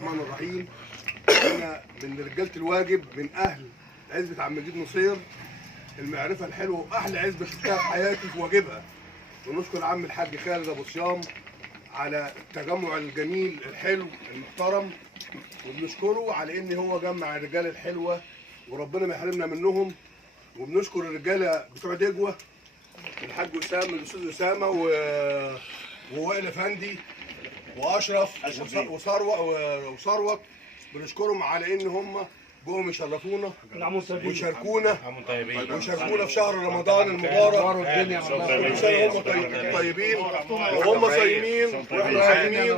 الرحمن الرحيم. انا من رجاله الواجب، من اهل عزبه عم مجيد نصير، المعرفه الحلوه واحلى عزبه شفتها في حياتي في واجبها. ونشكر عم الحاج خالد ابو صيام على التجمع الجميل الحلو المحترم، وبنشكره على ان هو جمع الرجاله الحلوه وربنا ما يحرمنا منهم. وبنشكر الرجاله بتوع دجوه، الحاج اسامه، الاستاذ اسامه ووائل افندي واشرف وثروت. بنشكرهم على ان هم جم يشرفونا ويشاركونا في شهر رمضان المبارك. كل سنه هم طيبين، وهم صايمين واحنا صايمين،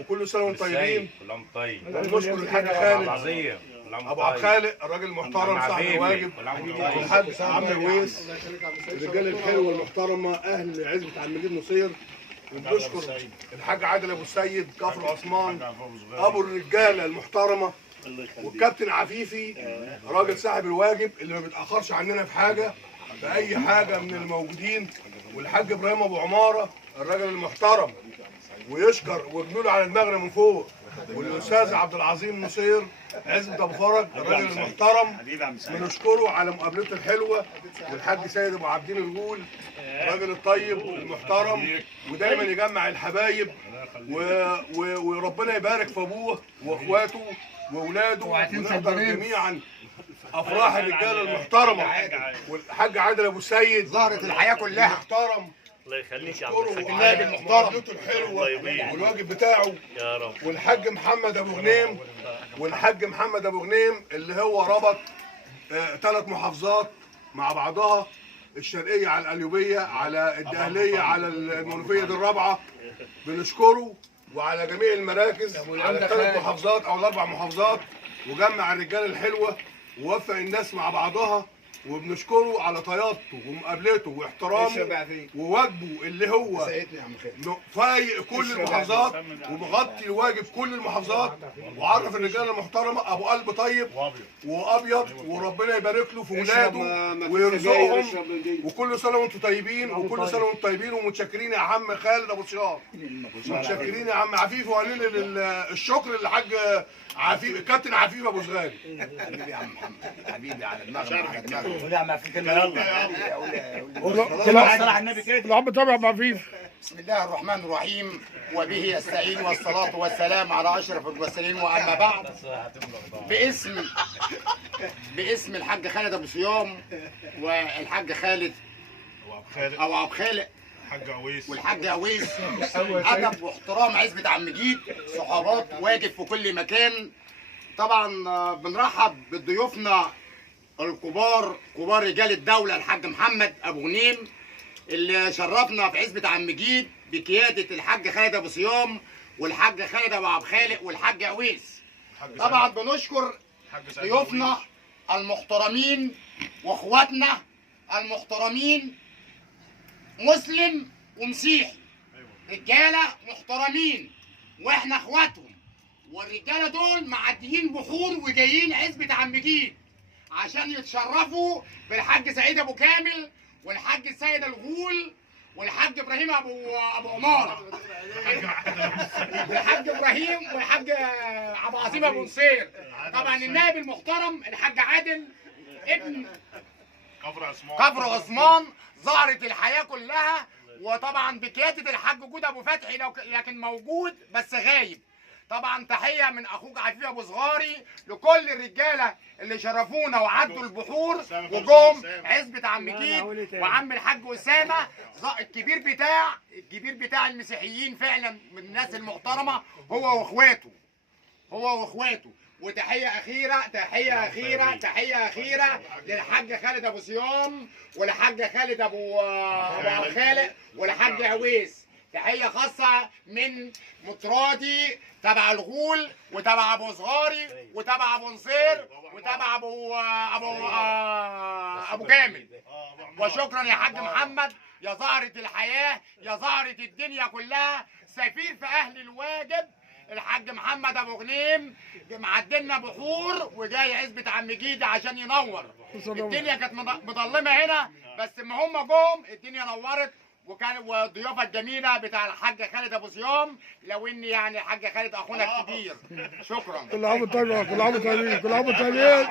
وكل سنه وهم طيبين. ونشكر الحاج خالد ابو عبد الخالق، الراجل المحترم صاحب الواجب، والحاج عم الويس، الرجاله الحلوه المحترمه اهل عزبه عم مجيد نصير. وبنشكر الحاج عادل ابو السيد كفر عثمان ابو الرجاله المحترمه، والكابتن عفيفي راجل صاحب الواجب اللي ما بيتاخرش عننا في حاجه، في اي حاجه من الموجودين. والحاج ابراهيم ابو عماره الراجل المحترم ويشكر وجميله على دماغنا من فوق. والاستاذ عبد العظيم نصير عزبة ابو فرج الراجل المحترم بنشكره على مقابلته الحلوه. والحاج سيد ابو عابدين الغول الراجل الطيب المحترم ودايما يجمع الحبايب، وربنا يبارك في ابوه واخواته واولاده، ونقدر جميعا افراح الرجاله المحترمه. والحاج عادل ابو السيد ظهرت الحياه كلها محترم، الله يخليك يا عم الحاج المحترم الحلوه والواجب بتاعه. يا رب. والحاج محمد ابو غنيم، والحاج محمد ابو غنيم اللي هو ربط 3 محافظات مع بعضها، الشرقيه على القليوبيه على الدقهليه على المنوفيه دي الرابعه. بنشكره وعلى جميع المراكز على ال3 محافظات او ال4 محافظات، وجمع الرجاله الحلوه ووفق الناس مع بعضها. وبنشكره على طيابته ومقابلته واحترامه وواجبه اللي هو فايق كل المحافظات ومغطي واجب كل المحافظات، وعرف الرجاله المحترمه ابو قلب طيب وابيض، وربنا يبارك له في ولاده ويرزقهم. وكل سنه وانتم طيبين، وكل سنه وانتم طيبين. ومتشكرين يا عم خالد ابو صيام، متشكرين يا عم عفيف، وقليل الشكر للحاج عفيف الكابتن عفيف ابو صغاري. حبيبي يا عم محمد، حبيبي على دماغك وعلى دماغك. قول يا عم عفيف كلمه. صلى على النبي كده. العم طبعا يا عفيف. بسم الله الرحمن الرحيم، وبه يستعين، والصلاة والسلام على أشرف المرسلين. وأما بعد، باسم الحاج خالد أبو صيام والحاج خالد أو عبد الخالق والحاج عويس، أدب واحترام عزبة عم مجيد، صحابات واجب في كل مكان. طبعا بنرحب بضيوفنا الكبار، كبار رجال الدولة، الحاج محمد أبو غنيم اللي شرفنا في عزبة عم مجيد بقيادة الحاج خالد أبو صيام والحاج خالد أبو عبد الخالق والحاج عويس. طبعا بنشكر ضيوفنا المحترمين واخواتنا المحترمين، مسلم ومسيحي، رجالة محترمين واحنا اخواتهم. والرجالة دول معديين بحور وجايين عزبة عم مجيد عشان يتشرفوا بالحاج سعيد ابو كامل والحاج السيد الغول والحاج ابراهيم ابو عماره، والحاج ابراهيم والحاج ابو عظيم ابو نصير. طبعا النائب المحترم الحاج عادل ابن كفر عثمان، ظهرت الحياه كلها. وطبعا بقياده الحاج جود ابو فتحي لكن موجود بس غايب. طبعا تحيه من اخوك عفيف ابو صغاري لكل الرجاله اللي شرفونا وعدوا البحور وجم عزبه عم مجيد، وعم الحاج اسامه الكبير بتاع المسيحيين فعلا، من الناس المحترمه هو واخواته. وتحيه اخيره للحاج خالد ابو صيام والحاج خالد ابو خالق والحاج عويس. تحيه خاصه من مطرادي تبع الغول وتبع ابو صغاري وتبع ابو نصير وتبع ابو كامل. وشكرا يا حاج محمد، يا زهرة الحياه، يا زهرة الدنيا كلها، سفير في اهل الواجب. الحاج محمد ابو غنيم معدلنا بحور وجاي عزبة عم مجيد عشان ينور. الدنيا كانت مظلمه هنا، بس اما هم جم الدنيا نورت وكان والضيافه الجميله بتاع الحاج خالد ابو صيام، لو ان يعني الحاج خالد اخونا الكبير. شكرا. كل عام وانتم طيبين، كل عام وانتم طيبين، كل عام وانتم طيبين.